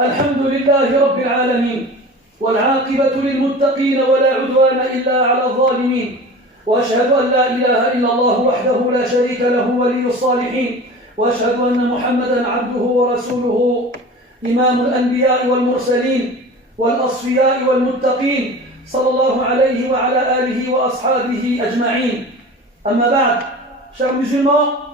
الحمد لله رب العالمين والعاقبة للمتقين ولا عدوان إلا على الظالمين وأشهد أن لا إله إلا الله وحده لا شريك له ولي الصالحين وأشهد أن محمدًا عبده ورسوله إمام الأنبياء والمرسلين والأصفياء والمتقين صلى الله عليه وعلى آله وأصحابه أجمعين. أما بعد, chers musulmans,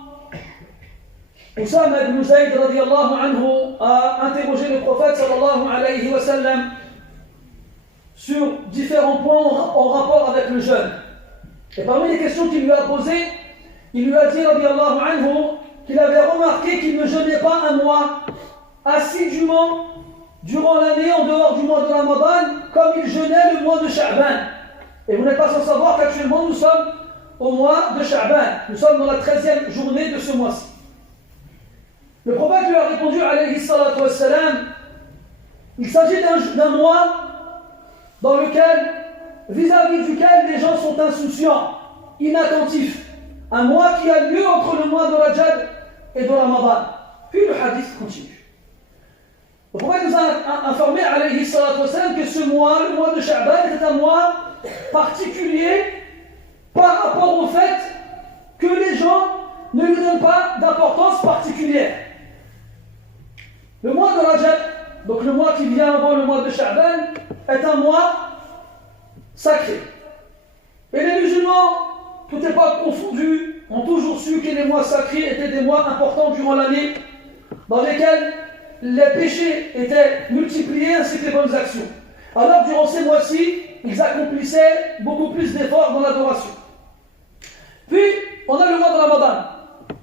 Oussama ibn Zayd radiyallahu anhu a interrogé le prophète sallallahu alayhi wa sallam sur différents points en rapport avec le jeûne. Et parmi les questions qu'il lui a posées, il lui a dit radiyallahu anhu qu'il avait remarqué qu'il ne jeûnait pas un mois assidûment durant l'année en dehors du mois de Ramadan comme il jeûnait le mois de Sha'ban. Et vous n'êtes pas sans savoir qu'actuellement nous sommes au mois de Sha'ban. Nous sommes dans la 13e journée de ce mois-ci. Le prophète lui a répondu, alayhi salatu wassalam, il s'agit d'un mois dans lequel, vis-à-vis duquel les gens sont insouciants, inattentifs. Un mois qui a lieu entre le mois de Rajab et de Ramadan. Puis le hadith continue. Le prophète nous a informé, alayhi salatu wassalam, que ce mois, le mois de Sha'ban, était un mois particulier par rapport au fait que les gens ne lui donnent pas d'importance particulière. Le mois de Rajab, donc le mois qui vient avant le mois de Sha'ban, est un mois sacré. Et les musulmans, toute époque confondue, ont toujours su que les mois sacrés étaient des mois importants durant l'année, dans lesquels les péchés étaient multipliés ainsi que les bonnes actions. Alors durant ces mois-ci, ils accomplissaient beaucoup plus d'efforts dans l'adoration. Puis, on a le mois de Ramadan.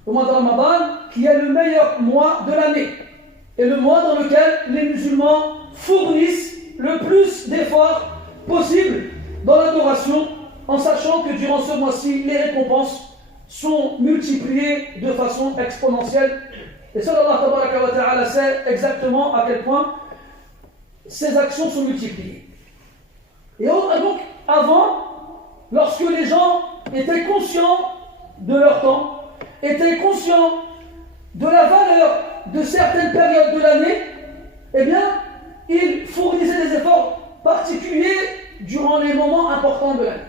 Le mois de Ramadan qui est le meilleur mois de l'année. Et le mois dans lequel les musulmans fournissent le plus d'efforts possible dans l'adoration, en sachant que durant ce mois-ci, les récompenses sont multipliées de façon exponentielle. Et seul Allah sait exactement à quel point ces actions sont multipliées. Et donc, avant, lorsque les gens étaient conscients de leur temps, étaient conscients de la valeur de certaines périodes de l'année, eh bien, ils fournissaient des efforts particuliers durant les moments importants de l'année.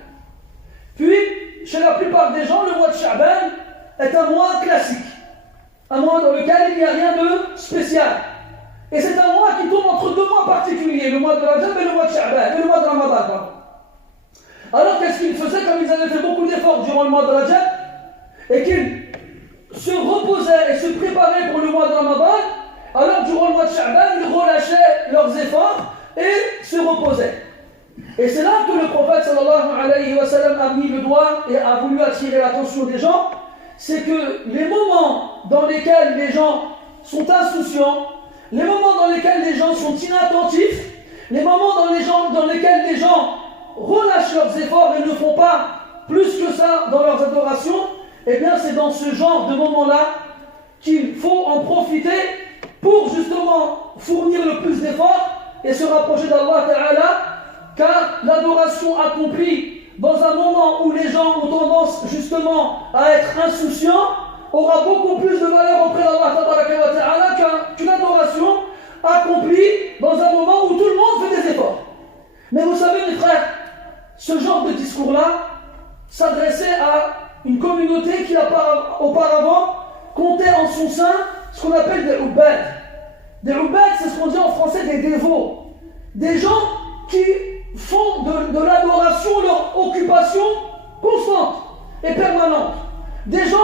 Puis, chez la plupart des gens, le mois de Sha'ban est un mois classique, un mois dans lequel il n'y a rien de spécial. Et c'est un mois qui tourne entre deux mois particuliers, le mois de Rajab et le mois de Sha'ban, et le mois de Ramadan. Alors qu'est-ce qu'ils faisaient comme ils avaient fait beaucoup d'efforts durant le mois de Rajab et qu'ils se reposaient et se préparaient pour le mois de Ramadan, alors durant le mois de Sha'ban, ils relâchaient leurs efforts et se reposaient. Et c'est là que le prophète sallallahu alayhi wa sallam a mis le doigt et a voulu attirer l'attention des gens, c'est que les moments dans lesquels les gens sont insouciants, les moments dans lesquels les gens sont inattentifs, les moments dans lesquels les gens relâchent leurs efforts et ne font pas plus que ça dans leurs adorations, eh bien c'est dans ce genre de moments-là qu'il faut en profiter pour justement fournir le plus d'efforts et se rapprocher d'Allah Ta'ala, car l'adoration accomplie dans un moment où les gens ont tendance justement à être insouciants aura beaucoup plus de valeur auprès d'Allah Ta'ala qu'une adoration accomplie dans un moment où tout le monde fait des efforts. Mais vous savez mes frères, ce genre de discours-là s'adressait à une communauté qui auparavant comptait en son sein ce qu'on appelle des ubad. Des ubad, c'est ce qu'on dit en français des dévots. Des gens qui font de l'adoration leur occupation constante et permanente. Des gens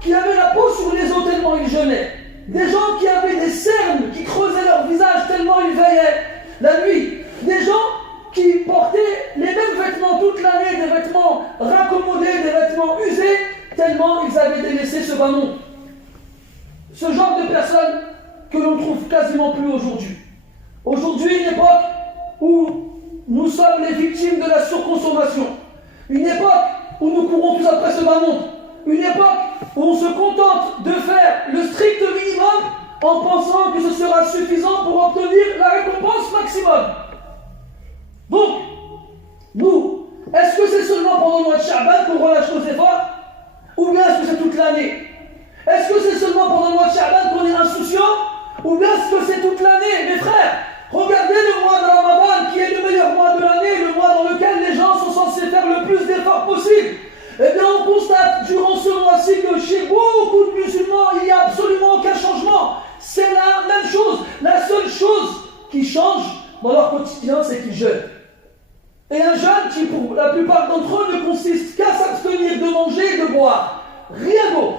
qui avaient la peau sur les os tellement ils jeûnaient. Des gens qui avaient des cernes qui creusaient leur visage tellement ils veillaient la nuit. Des gens qui portaient les mêmes vêtements toute l'année, des vêtements raccommodés, des vêtements usés, tellement ils avaient délaissé ce bas monde. Ce genre de personnes que l'on trouve quasiment plus aujourd'hui. Aujourd'hui, une époque où nous sommes les victimes de la surconsommation. Une époque où nous courons tous après ce bas monde. Une époque où on se contente de faire le strict minimum en pensant que ce sera suffisant pour obtenir la récompense maximum. Donc, nous, est-ce que c'est seulement pendant le mois de Sha'ban qu'on relâche nos efforts? Ou bien est-ce que c'est toute l'année? Est-ce que c'est seulement pendant le mois de Sha'ban qu'on est insouciant? Ou bien est-ce que c'est toute l'année, mes frères. Regardez le mois de Ramadan qui est le meilleur mois de l'année, le mois dans lequel les gens sont censés faire le plus d'efforts possible. Eh bien, on constate durant ce mois-ci que chez beaucoup de musulmans, il n'y a absolument aucun changement. C'est la même chose. La seule chose qui change dans leur quotidien, c'est qu'ils jeûnent. Et un jeûne qui, pour la plupart d'entre eux, ne consiste qu'à s'abstenir de manger et de boire. Rien d'autre.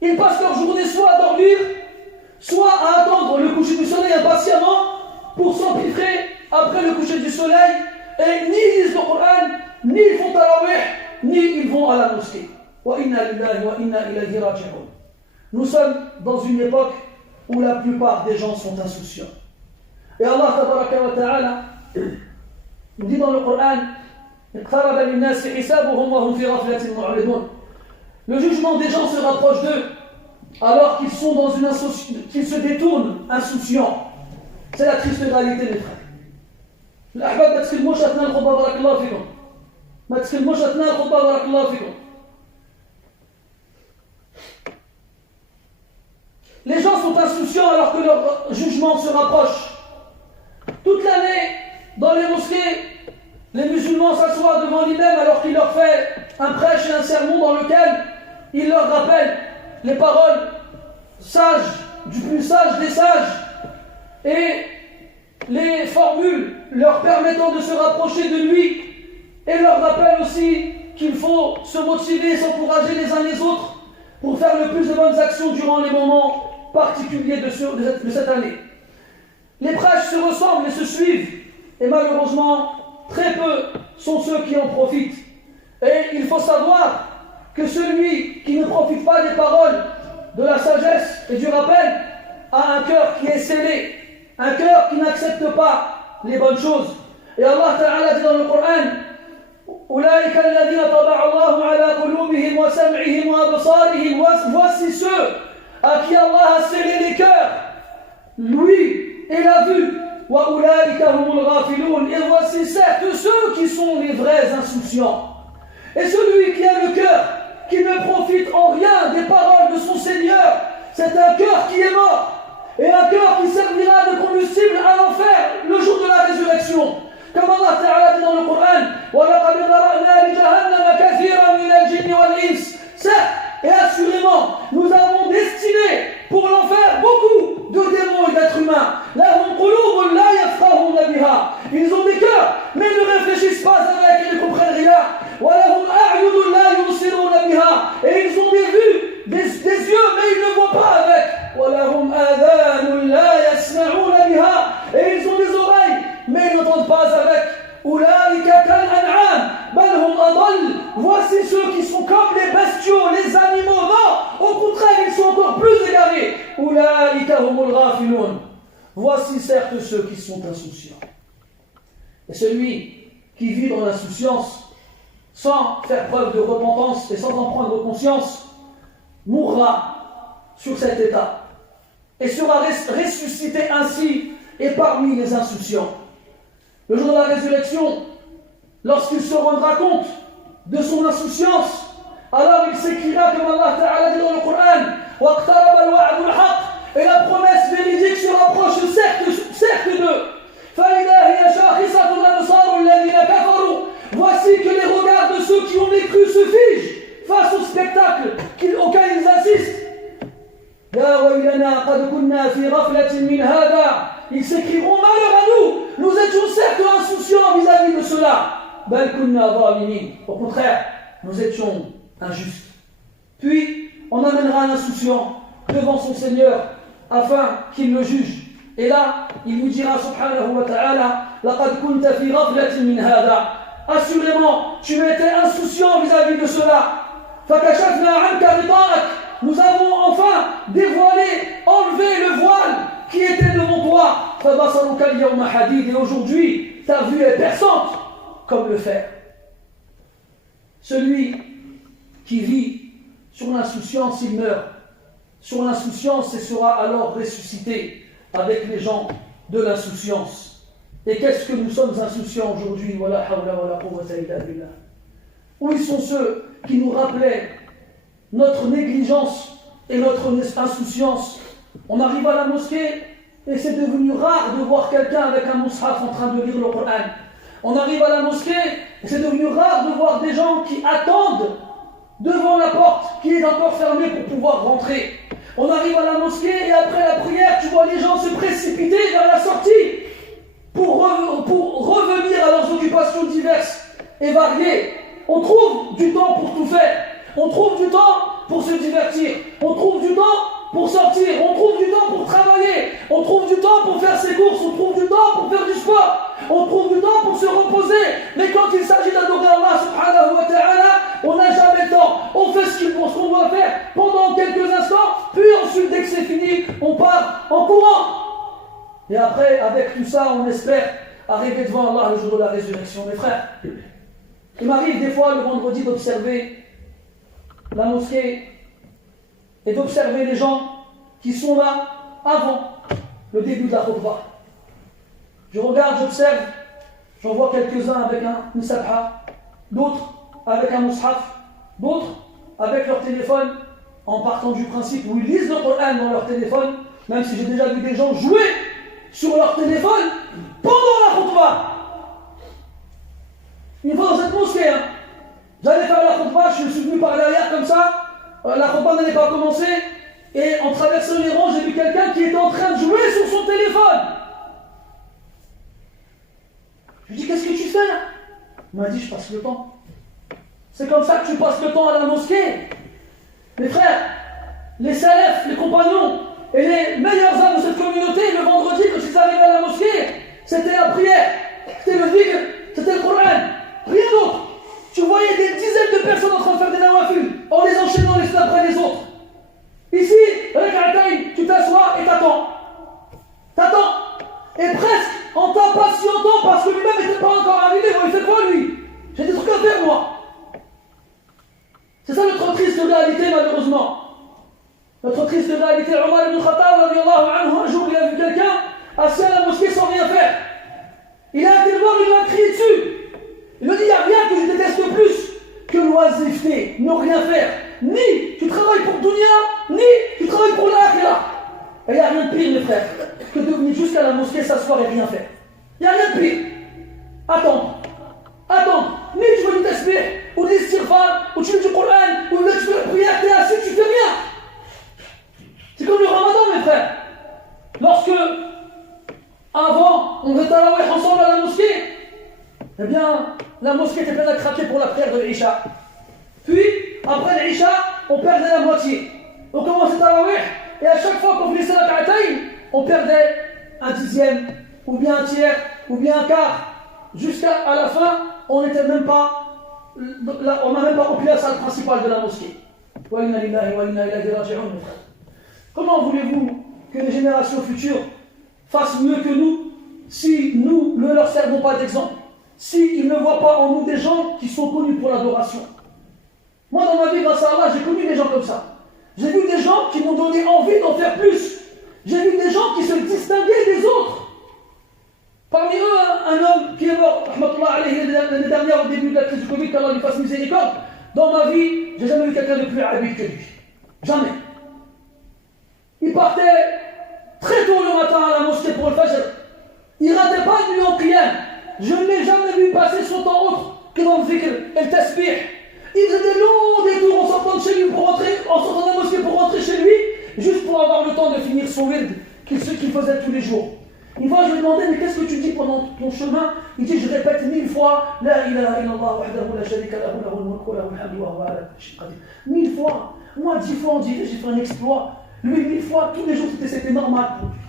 Ils passent leur journée soit à dormir, soit à attendre le coucher du soleil impatiemment pour s'empiffrer après le coucher du soleil. Et ni ils lisent le Coran, ni ils font tarawih, ni ils vont à la mosquée. Wa inna lillahi wa inna ilayhi raji'un. Nous sommes dans une époque où la plupart des gens sont insouciants. Et Allah tabaraka wa ta'ala nous dit dans le Coran, le jugement des gens se rapproche d'eux alors qu'ils sont dans une qu'ils se détournent insouciants. C'est la triste réalité, mes frères. الأحباب ما تكلموش أثناء الخطبة بارك الله فيكم. ما تكلموش أثناء الخطبة بارك الله فيكم. Les gens sont insouciants alors que leur jugement se rapproche. Toute l'année, dans les mosquées, les musulmans s'assoient devant l'imam alors qu'il leur fait un prêche et un sermon dans lequel il leur rappelle les paroles sages, du plus sage des sages, et les formules leur permettant de se rapprocher de lui, et leur rappelle aussi qu'il faut se motiver et s'encourager les uns les autres pour faire le plus de bonnes actions durant les moments particuliers de cette année. Les prêches se ressemblent et se suivent, et malheureusement, très peu sont ceux qui en profitent. Et il faut savoir que celui qui ne profite pas des paroles de la sagesse et du rappel a un cœur qui est scellé, un cœur qui n'accepte pas les bonnes choses. Et Allah Ta'ala dit dans le Coran, أولئك الذين طبع الله على قلوبهم وسمعهم وأبصارهم. Voici ceux à qui Allah a scellé les cœurs, lui et la vue. وأولئك هم الغافلون. Et voici certes ceux qui sont les vrais insouciants. Et celui qui a le cœur qui ne profite en rien des paroles de son Seigneur, c'est un cœur qui est mort, et un cœur qui servira de combustible à l'enfer le jour de la résurrection. Comme Allah Ta'ala dit dans le Coran, وَلَقَدْ ذَرَأْنَا لِجَهَنَّمَ كَثِيرًا مِنَ الْجِنِّ وَالْإِنسِ. Certes, et assurément, nous avons destiné pour l'enfer beaucoup de démons et d'êtres humains. لَهُمْ قُلُوبٌ لَا يَفْقَهُونَ بِهَا. Ils ont des cœurs, mais ils ne réfléchissent pas avec, ils ne comprennent rien. وَلَهُمْ أَعْيُنٌ لَا يُبْصِرُونَ بِهَا. Et ils ont des vues, des yeux, mais ils ne voient pas avec. وَلَهُمْ آذَانٌ لَا يَسْمَعُونَ بِهَا. Et ils ont des oreilles, mais ils n'entendent pas avec. أُولَٰئِكَ كَالْأَنْعَامِ بَلْ هُمْ أَضَلُّ. Voici ceux qui sont comme les bestiaux, les animaux. Non, au contraire, ils sont encore plus égarés. أُولَٰئِكَ هُمُ الْغَافِلُونَ. Voici certes ceux qui sont insouciants. Et celui qui vit dans l'insouciance, sans faire preuve de repentance et sans en prendre conscience, mourra sur cet état et sera ressuscité ainsi et parmi les insouciants. Le jour de la résurrection, lorsqu'il se rendra compte de son insouciance, alors il s'écrira comme Allah Ta'ala dit dans le Coran, وَاقْتَرَبَ الْوَعْدُ الْحَقِّ. Et la promesse véridique se rapproche certes d'eux. فَإِذَا هِيَ شَاخِصَةٌ أَبْصَارُ الَّذِينَ كَفَرُوا. Voici que les regards de ceux qui ont mécru se figent face au spectacle auquel ils assistent. يَا وَيْلَنَا قَدْ كُنَّا فِي غَفْلَةٍ مِّنْ هَذَا. Ils s'écrieront malheur à nous. Nous étions certes insouciants vis-à-vis de cela. بَلْ كُنَّا ظَالِمِينَ. Au contraire, nous étions injustes. Puis, on amènera un insouciant devant son Seigneur afin qu'il le juge. Et là, il lui dira subhanahu wa ta'ala, لَقَدْ كُنْتَ فِي غَفْلَةٍ مِّنْ هَذَا. Assurément, tu étais insouciant vis-à-vis de cela. فَكَشَفْنَا عَنْكَ غِطَاءَكَ. Nous avons enfin dévoilé, enlevé le voile qui était devant toi. فَبَصَرُكَ الْيَوْمَ حَدِيدٌ. Et aujourd'hui, ta vue est perçante comme le fer. Celui qui vit sur l'insouciance, il meurt. Sur l'insouciance et sera alors ressuscité avec les gens de l'insouciance. Et qu'est-ce que nous sommes insouciants aujourd'hui? Wala hawla wala quwwata illa billah. Où ils sont ceux qui nous rappelaient notre négligence et notre insouciance? On arrive à la mosquée, et c'est devenu rare de voir quelqu'un avec un mushaf en train de lire le Coran. On arrive à la mosquée et c'est devenu rare de voir des gens qui attendent devant la porte qui est encore fermée pour pouvoir rentrer. On arrive à la mosquée et après la prière, tu vois les gens se précipiter vers la sortie pour revenir à leurs occupations diverses et variées. On trouve du temps pour tout faire. On trouve du temps pour se divertir. On trouve du temps pour sortir. On trouve du temps pour travailler. On trouve du temps pour faire ses courses. On trouve du temps pour faire du sport. On trouve du temps pour se reposer. Mais quand il s'agit d'adorer Allah subhanahu wa ta'ala, on n'a jamais le temps. On fait ce qu'on doit faire pendant quelques instants. Puis ensuite, dès que c'est fini, on part en courant. Et après, avec tout ça, on espère arriver devant Allah le jour de la résurrection. Mes frères, il m'arrive des fois le vendredi d'observer la mosquée et d'observer les gens qui sont là avant le début de la khutbah. Je regarde, j'observe, j'en vois quelques-uns avec un musabha, d'autres avec un mushaf, d'autres avec leur téléphone, en partant du principe où ils lisent le Coran dans leur téléphone, même si j'ai déjà vu des gens jouer sur leur téléphone pendant la khutbah. Une fois dans cette mosquée, j'allais faire la khutbah, je suis venu par derrière comme ça, la khutbah n'allait pas commencer, et en traversant les rangs, j'ai vu quelqu'un qui était en train de jouer sur son téléphone. Je lui dis, qu'est-ce que tu fais là? Il m'a dit, je passe le temps. C'est comme ça que tu passes le temps à la mosquée. Mes frères, les salafs, les compagnons et les meilleurs âmes de cette communauté, le vendredi, quand ils arrivaient à la mosquée, c'était la prière, c'était le dhikr, c'était le Coran, rien d'autre. Tu voyais des dizaines de personnes en train de faire des nawafil, en les enchaînant les uns après les autres. Ici, rak'atayn, tu t'assois et t'attends. T'attends. Et presque en t'impatientant parce que lui-même n'était pas encore arrivé. Bon, il fait quoi lui? J'ai des trucs à faire moi. C'est ça notre triste réalité malheureusement. Notre triste réalité. Omar ibn Khattab, un jour il a vu quelqu'un assis à la mosquée sans rien faire. Il a été le voir, il lui a crié dessus. Il me dit, il n'y a rien que je déteste plus que l'oisiveté, ne rien faire. Ni tu travailles pour dunya, ni tu travailles pour l'akhirah. Et il n'y a rien de pire, mes frères, que de venir jusqu'à la mosquée s'asseoir et rien faire. Il n'y a rien de pire. Attendre. Attendre. Ni tu veux du tasbih, ou de l'istighfar, ou tu veux du Coran, ou tu fais la prière, t'es assis, tu fais rien. C'est comme le ramadan, mes frères. Lorsque, avant, on faisait tarawih ensemble à la mosquée, eh bien, la mosquée était pleine à craquer pour la prière de l'Isha. Puis, après l'Isha, on perdait la moitié. On commençait tarawih, et à chaque fois qu'on finissait la rak'atayn, on perdait un dixième, ou bien un tiers, ou bien un quart. Jusqu'à la fin, on n'était même pas, on n'a même pas rempli la salle principale de la mosquée. Wa inna lillahi wa inna ilayhi raji'un, mes frères. Comment voulez-vous que les générations futures fassent mieux que nous si nous ne leur servons pas d'exemple, s'ils ne voient pas en nous des gens qui sont connus pour l'adoration? Moi, dans ma vie, grâce à Allah, j'ai connu des gens comme ça. J'ai vu des gens qui m'ont donné envie d'en faire plus. J'ai vu des gens qui se distinguaient des autres. Parmi eux, un homme qui est mort, l'année dernière, au début de la crise du Covid, qu'Allah lui fasse miséricorde. Dans ma vie, j'ai jamais vu quelqu'un de plus habile que lui. Jamais. Il partait très tôt le matin à la mosquée pour le Fajr. Il ne ratait pas une nuit en prière. Je ne l'ai jamais vu passer son temps autre que dans le dhikr et le tasbih. Il faisait des longs détours en sortant de chez lui pour rentrer, en sortant de la mosquée pour rentrer chez lui, juste pour avoir le temps de finir son wird qu'il faisait tous les jours. Une fois, je lui ai demandé, mais qu'est-ce que tu dis pendant ton chemin? Il dit, je répète 1000 fois, La ilaha illallah wahdahu la sharika lahu lahul mulku wa lahul hamdu wa huwa ala kulli shay'in qadir. 1000 fois. Moi, 10 fois, on dit, j'ai fait un exploit. Lui, 1000 fois, tous les jours, c'était normal pour lui.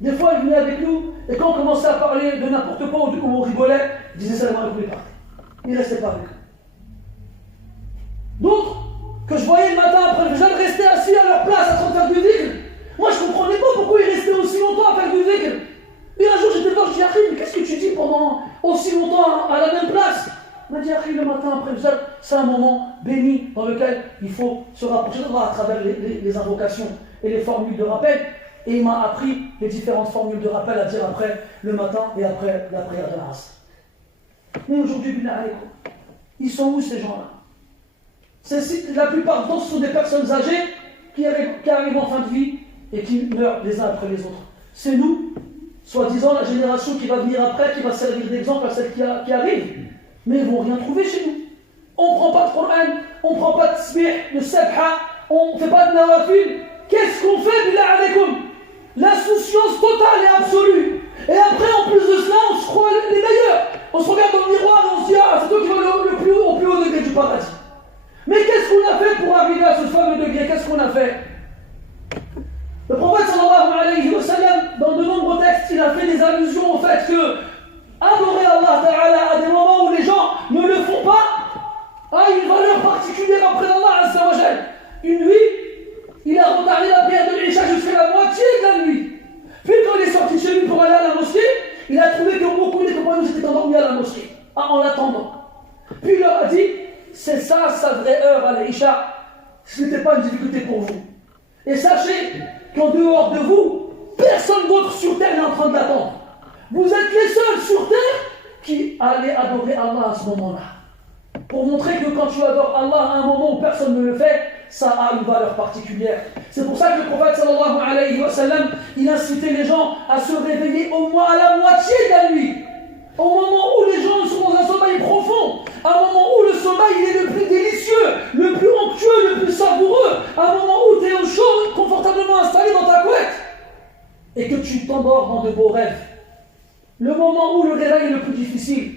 Des fois, il venait avec nous, et quand on commençait à parler de n'importe quoi, où on rigolait, il disait salam alaikum, il partait. Il ne restait pas avec nous. D'autres, que je voyais le matin après le Fajr, restaient assis à leur place, à train de faire du dhikr. Moi, je ne comprenais pas pourquoi ils restaient aussi longtemps à faire du dhikr. Et un jour, j'étais voir, je dis, Akhi, mais qu'est-ce que tu dis pendant aussi longtemps à la même place? Il m'a dit, Akhi, le matin après le Fajr, c'est un moment béni dans lequel il faut se rapprocher d'Allah à travers les invocations et les formules de rappel. Et il m'a appris les différentes formules de rappel à dire après le matin et après la prière de l'Asr. Mais aujourd'hui, ils sont où ces gens-là? La plupart d'entre eux sont des personnes âgées qui arrivent en fin de vie et qui meurent les uns après les autres. c'est nous, soi-disant la génération qui va venir après, qui va servir d'exemple à celle qui arrive. Mais ils ne vont rien trouver chez nous. On ne prend pas de Coran, on ne prend pas de Tasbih, de Sabha, on ne fait pas de Nawafil. Qu'est-ce qu'on fait, billah alaykoum? L'insouciance totale et absolue. Et après, en plus de cela, on se croit les meilleurs. On se regarde dans le miroir et on se dit, ah, c'est toi qui vas au plus haut degré du paradis. Mais qu'est-ce qu'on a fait pour arriver à ce fameux degré? Qu'est-ce qu'on a fait? Le prophète sallallahu alayhi wa sallam, dans de nombreux textes, il a fait des allusions au fait que adorer Allah Ta'ala à des moments où les gens ne le font pas a une valeur particulière après Allah Azza wa Jal. Une nuit, il a retardé la prière de l'Isha jusqu'à la moitié de la nuit. Puis quand il est sorti de chez lui pour aller à la mosquée, il a trouvé que beaucoup des compagnons s'étaient endormis à la mosquée, en l'attendant. Puis il leur a dit, c'est ça sa vraie heure à l'Isha, ce n'était pas une difficulté pour vous. Et sachez qu'en dehors de vous, personne d'autre sur terre n'est en train de l'attendre. Vous êtes les seuls sur terre qui allaient adorer Allah à ce moment-là. Pour montrer que quand tu adores Allah à un moment où personne ne le fait, ça a une valeur particulière. C'est pour ça que le prophète sallallahu alayhi wa sallam, il incitait les gens à se réveiller au moins à la moitié de la nuit. Au moment où les gens sont dans un sommeil profond, à un moment où le sommeil il est le plus délicieux, le plus onctueux, le plus savoureux, à un moment où tu es au chaud, confortablement installé dans ta couette, et que tu t'endors dans de beaux rêves. Le moment où le réveil est le plus difficile,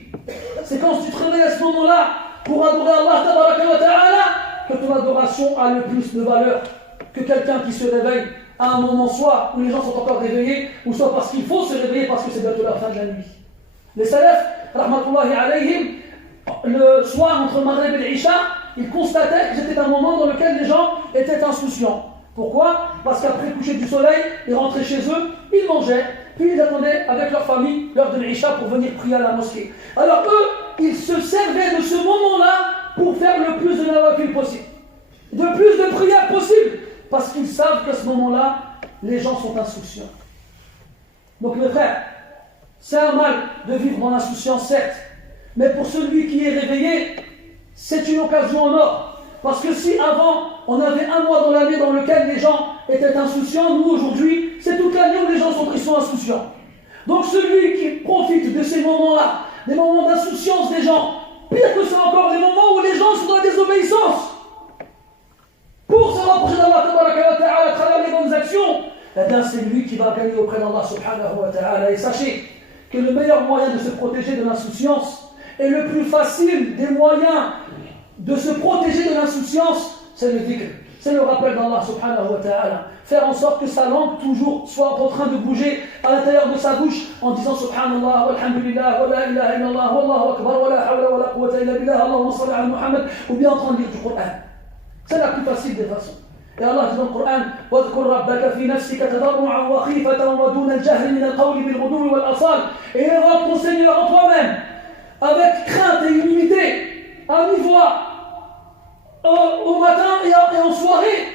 c'est quand tu te réveilles à ce moment-là pour adorer Allah tabaraka wa ta'ala, que ton adoration a le plus de valeur que quelqu'un qui se réveille à un moment soit où les gens sont encore réveillés, ou soit parce qu'il faut se réveiller parce que c'est bientôt la fin de la nuit. Les salafs, rahmatullahi alayhim, le soir entre Maghrib et Isha, ils constataient que c'était un moment dans lequel les gens étaient insouciants. Pourquoi? Parce qu'après le coucher du soleil, ils rentraient chez eux, ils mangeaient, puis ils attendaient avec leur famille l'heure de l'Isha pour venir prier à la mosquée. Alors eux, ils se servaient de ce moment-là pour faire le plus de nawafil possible, de plus de prières possible, parce qu'ils savent qu'à ce moment-là, les gens sont insouciants. Donc mes frères, c'est un mal de vivre dans l'insouciance, certes, mais pour celui qui est réveillé, c'est une occasion en or. Parce que si avant, on avait un mois dans l'année dans lequel les gens étaient insouciants, nous aujourd'hui, c'est toute l'année où les gens sont insouciants. Donc celui qui profite de ces moments-là, des moments d'insouciance des gens, pire que ça encore, des moments où les gens sont dans la désobéissance, pour se rapprocher d'Allah à travers les bonnes actions, eh bien c'est lui qui va gagner auprès d'Allah subhanahu wa ta'ala. Et sachez que le meilleur moyen de se protéger de l'insouciance et le plus facile des moyens de se protéger de l'insouciance, c'est le dhikr, c'est le rappel d'Allah subhanahu wa ta'ala. Faire en sorte que sa langue toujours soit en train de bouger à l'intérieur de sa bouche en disant subhanallah, walhamdulillah, wa la ilaha illallah, wallahu akbar, wa la hawla wa la quwwata illa billah, Allahumma salli ala Muhammad, ou bien en train de lire du Coran. C'est la plus facile des façons. Et Allah dit dans le Coran, وَاذْكُرْ رَبَّكَ فِي نَفْسِكَ تَضَرُّعًا وَخِيفَةً وَدُونَ الْجَهْرِ مِنَ الْقَوْلِ بِالْغُدُوِّ وَالْآصَالِ. Et invoque ton Seigneur en toi-même, avec crainte et humilité, à mi-voix, au matin et en soirée.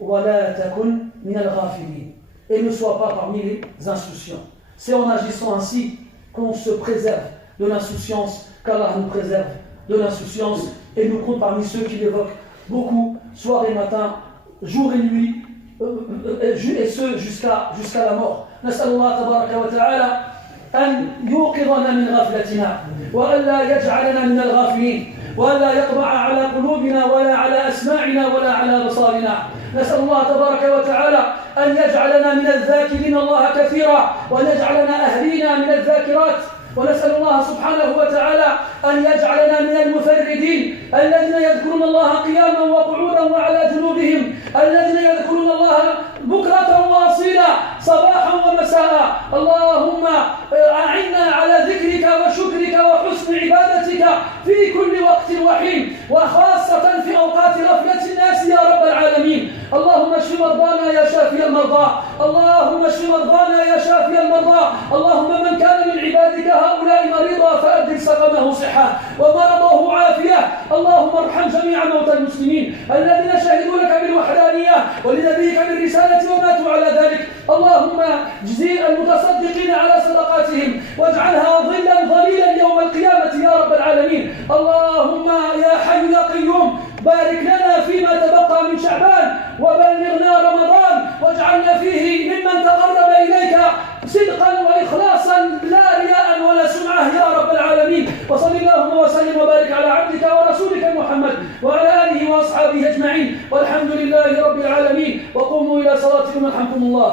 وَلَا تَكُنْ مِنَ الْغَافِلِينَ. Et ne sois pas parmi les insouciants. C'est en agissant ainsi qu'on se préserve de l'insouciance, qu'Allah nous préserve de l'insouciance et nous compte parmi ceux qui l'évoquent beaucoup, soir et matin, jour et nuit, et ce jusqu'à la mort. نسأل الله تبارك وتعالى أن يوقظنا من غفلتنا وألا يجعلنا من الغافلين وألا يطبع على قلوبنا ولا على أسماعنا ولا على بصارنا. نسأل الله تبارك وتعالى أن يجعلنا من الذاكرين الله كثيرا وأن يجعلنا أهلينا من الذاكرات. ونسأل الله سبحانه وتعالى أن يجعلنا من المفردين الذين يذكرون الله قياما وقعودا وعلى جنوبهم، الذين يذكرون الله بكرة وأصيلا صباحا ومساء. اللهم أعنا على ذكرك وشكرك وحسن عبادتك في كل وقت وحين، وخاصة في أوقات غفلة الناس يا رب العالمين. اللهم اشف مرضانا يا شافي المرضى، اللهم اشف مرضانا يا شافي المرضى. اللهم من كان من عبادك هؤلاء مريضا فأبدل سقمه صحة ومرضه عافية. اللهم ارحم جميع موتى المسلمين الذين شهدوا لك بالوحدانية ولنبيك بالرسالة وماتوا على ذلك. اللهم اجزي المتصدقين على صدقاتهم واجعلها ظلا ظليلا يوم القيامة يا رب العالمين. اللهم يا حي يا قيوم بارك لنا فيما تبقى من شعبان وبلغنا رمضان واجعلنا فيه ممن تقرب إليك والحمد لله رب العالمين وقوموا إلى صلاتكم يرحمكم الله.